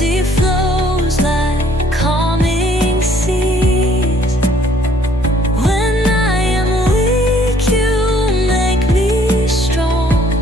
mercy flows like calming seas. When I am weak, you make me strong.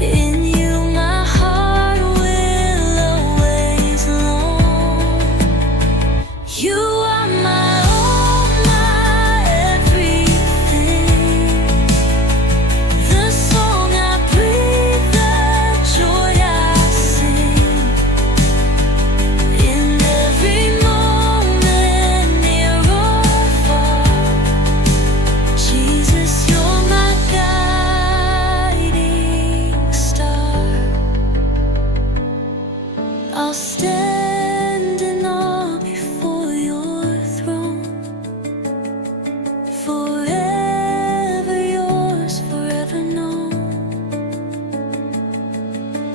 In you my heart will always long. You are my all, my everything. The song I breathe, the joy I sing. In every moment, near or far, Jesus, you're my guiding star. I'll stand in awe before your throne, forever yours, forever known.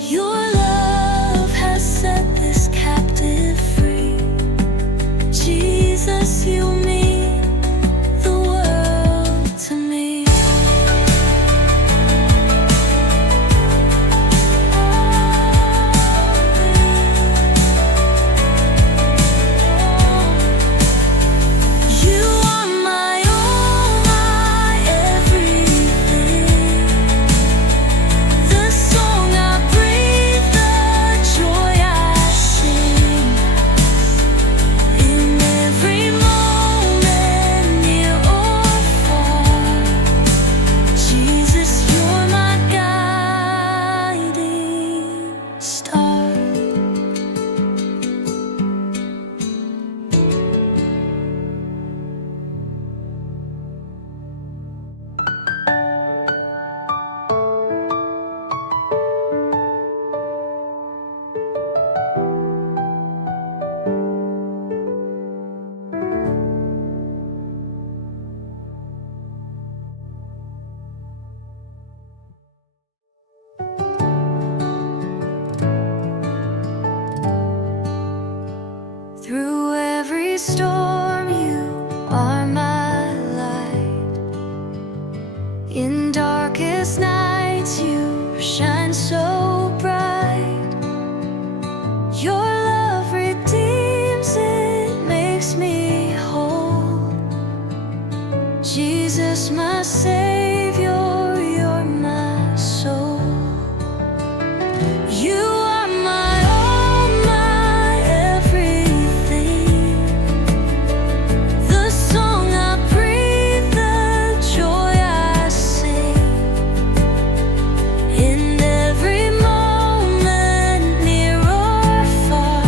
Your love has set this captive free. Jesus, you mean the world to me. You are my all, my everything. The song I breathe, the joy I sing. In every moment, near or far, Jesus, you're my guiding star. Through every storm, you are my light. In darkest nights, you shine so bright. Your love redeems, it makes me whole. Jesus, my Savior, you're my soul. You are my all, my everything. The song I breathe, the joy I sing. In every moment, near or far,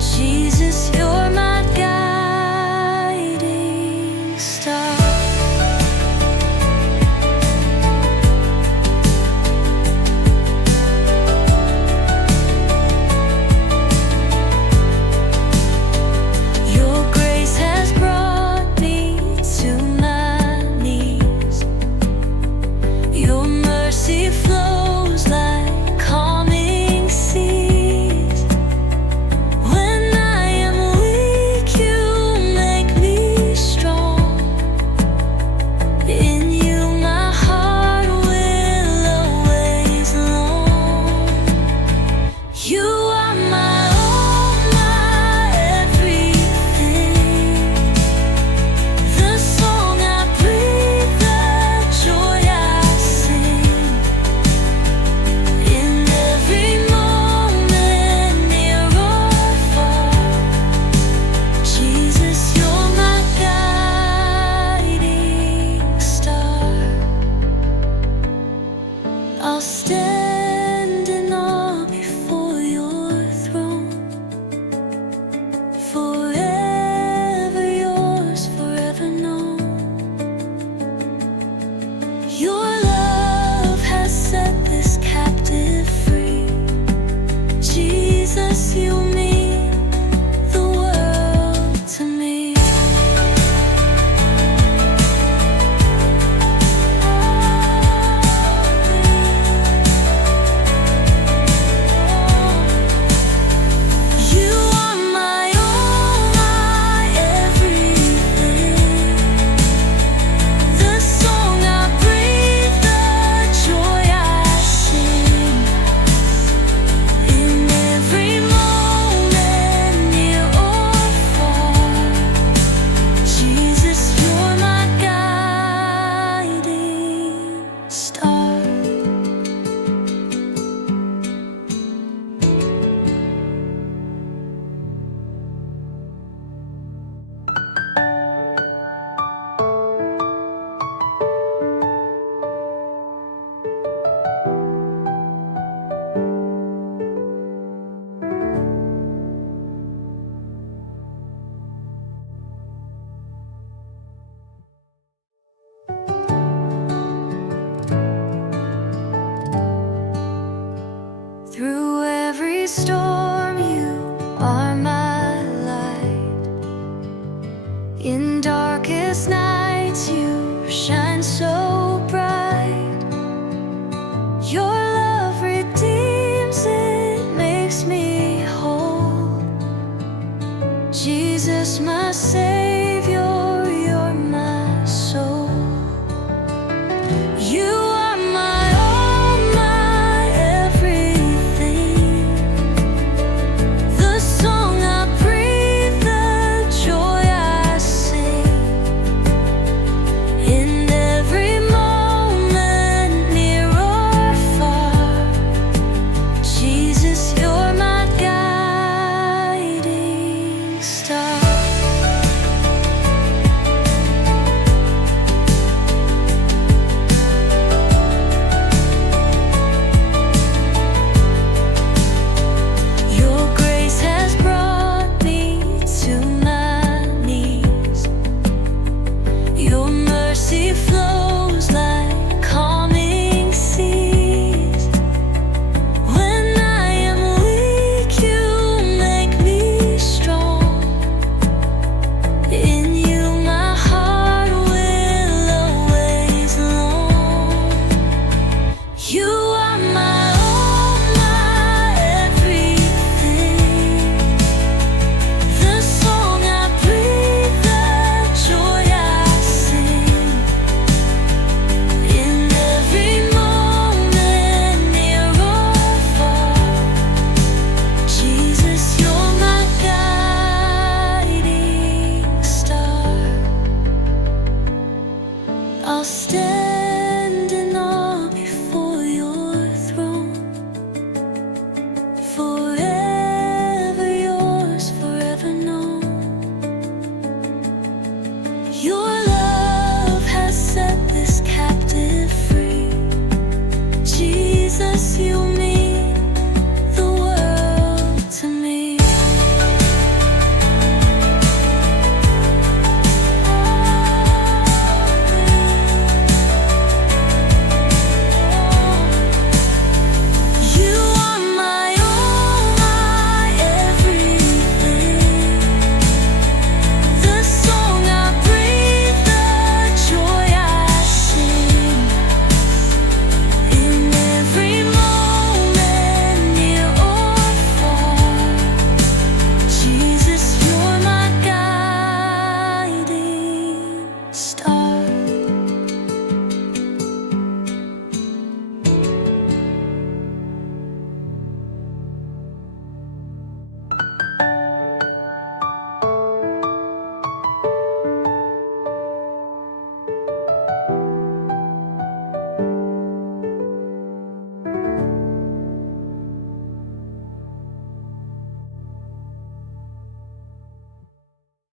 Jesus, you're my guiding star. Your grace has brought me to my knees. Your mercy flows like calming seas. When I am weak, you make me strong. In you my heart will always long. You are my all, my everything. The song I breathe, the joy I sing. In every moment, near or far, Jesus, you're my guiding star. I'll stand in awe before your throne, forever yours, forever known. Your love has set this captive free. Jesus, you mean the world to me. In restore.